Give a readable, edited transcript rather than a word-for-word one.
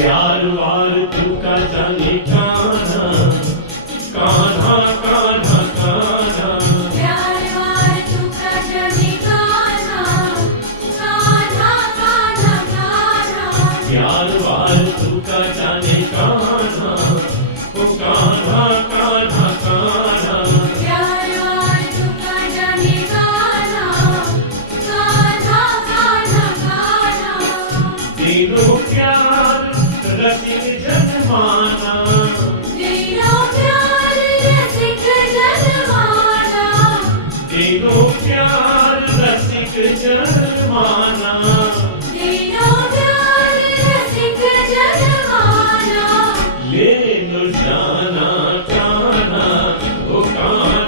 प्यार वार तू का जाने कान्हा, कान्हा कान्हा कान्हा। प्यार वार तू का जाने कान्हा, कान्हा कान्हा कान्हा। प्यार वार तू का जाने कान्हा, ओ कान्हा कान्हा कान्हा। प्यार वार तू का जाने कान्हा, कान्हा कान्हा कान्हा। तीनों प्यार रसिक जनमाना, तीनों प्यार रसिक जनमाना। तीनों प्यार रसिक जनमाना। तीनों प्यार रसिक जनमाना। ले लो जाना कान्हा, ओ कान्हा